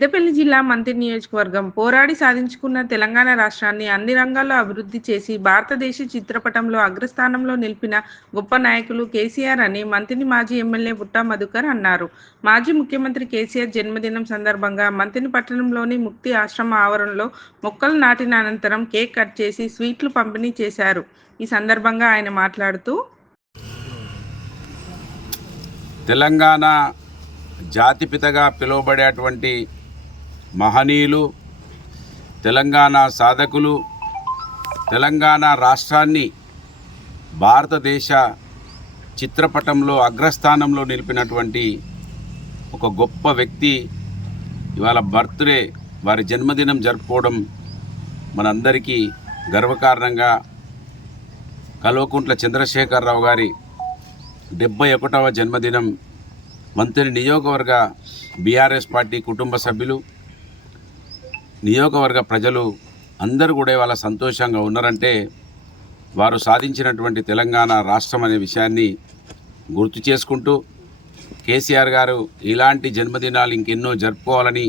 పెద్దపల్లి జిల్లా మంథని నియోజకవర్గం పోరాడి సాధించుకున్న తెలంగాణ రాష్ట్రాన్ని అన్ని రంగాల్లో అభివృద్ధి చేసి భారతదేశ చిత్రపటంలో అగ్రస్థానంలో నిలిపిన గొప్ప నాయకులు కేసీఆర్ అని మంథని మాజీ ఎమ్మెల్యే బుట్టా మధుకర్ అన్నారు. మాజీ ముఖ్యమంత్రి కేసీఆర్ జన్మదినం సందర్భంగా మంథని పట్టణంలోని ముక్తి ఆశ్రమ ఆవరణలో మొక్కలు నాటిన అనంతరం కేక్ కట్ చేసి స్వీట్లు పంపిణీ చేశారు. ఈ సందర్భంగా ఆయన మాట్లాడుతూ తెలంగాణ జాతిపితగా పిలువబడేటువంటి మహనీయులు, తెలంగాణ సాధకులు, తెలంగాణ రాష్ట్రాన్ని భారతదేశ చిత్రపటంలో అగ్రస్థానంలో నిలిపినటువంటి ఒక గొప్ప వ్యక్తి ఇవాళ బర్త్డే, వారి జన్మదినం జరుపుకోవడం మనందరికీ గర్వకారణంగా కల్వకుంట్ల చంద్రశేఖరరావు గారి 71వ జన్మదినం మంథని నియోజకవర్గ బీఆర్ఎస్ పార్టీ కుటుంబ సభ్యులు, నియోజకవర్గ ప్రజలు అందరూ కూడా ఇవాళ సంతోషంగా ఉన్నారంటే వారు సాధించినటువంటి తెలంగాణ రాష్ట్రం అనే విషయాన్ని గుర్తు చేసుకుంటూ కేసీఆర్ గారు ఇలాంటి జన్మదినాలు ఇంకెన్నో జరుపుకోవాలని,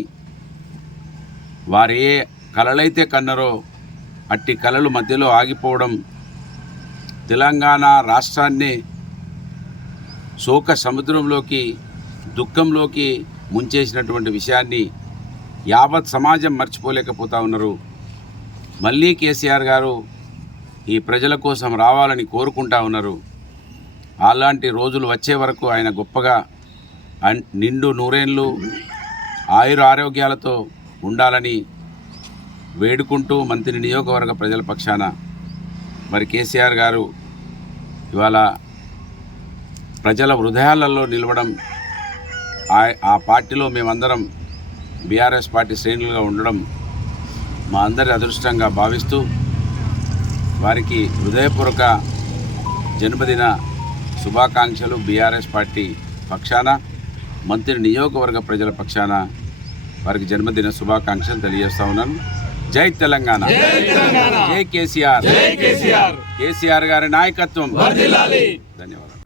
వారు ఏ కలలైతే కన్నారో అట్టి కలలు మధ్యలో ఆగిపోవడం, తెలంగాణ రాష్ట్రాన్ని శోక సముద్రంలోకి, దుఃఖంలోకి ముంచేసినటువంటి విషయాన్ని యావత్ సమాజం మర్చిపోలేకపోతా ఉన్నారు. మళ్ళీ కేసీఆర్ గారు ఈ ప్రజల కోసం రావాలని కోరుకుంటా ఉన్నారు. అలాంటి రోజులు వచ్చే వరకు ఆయన గొప్పగా నిండు నూరేళ్ళు ఆయుర ఆరోగ్యాలతో ఉండాలని వేడుకుంటూ మంథని నియోజకవర్గ ప్రజల పక్షాన మరి కేసీఆర్ గారు ఇవాళ ప్రజల హృదయాలలో నిలవడం, ఆ పార్టీలో మేమందరం బీఆర్ఎస్ పార్టీ శ్రేణులుగా ఉండడం మా అందరి అదృష్టంగా భావిస్తూ వారికి హృదయపూర్వక జన్మదిన శుభాకాంక్షలు బీఆర్ఎస్ పార్టీ పక్షాన, మంథని నియోజకవర్గ ప్రజల పక్షాన వారికి జన్మదిన శుభాకాంక్షలు తెలియజేస్తా ఉన్నాను. జై తెలంగాణ, జై కేసీఆర్, కేసీఆర్ గారి నాయకత్వం. ధన్యవాదాలు.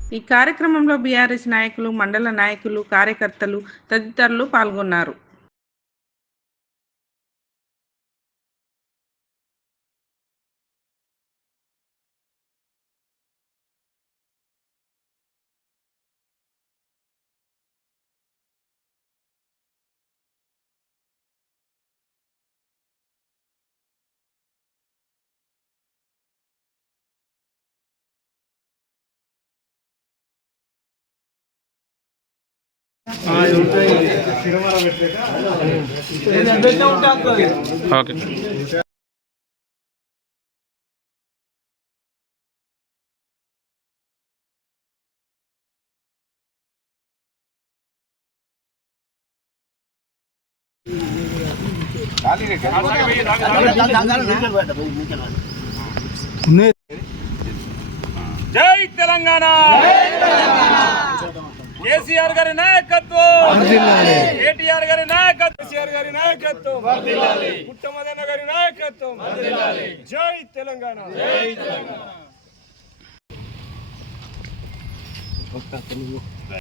ఈ కార్యక్రమంలో బీఆర్ఎస్ నాయకులు, మండల నాయకులు, కార్యకర్తలు తదితరులు పాల్గొన్నారు. జై తెలంగాణ, కేసీఆర్ గారి నాయకత్వం, కేటీఆర్ గారి నాయకత్వం, కేసీఆర్ గారి నాయకత్వం, పుట్టమదన్న గారి నాయకత్వం. జై తెలంగాణ, జై తెలంగాణ.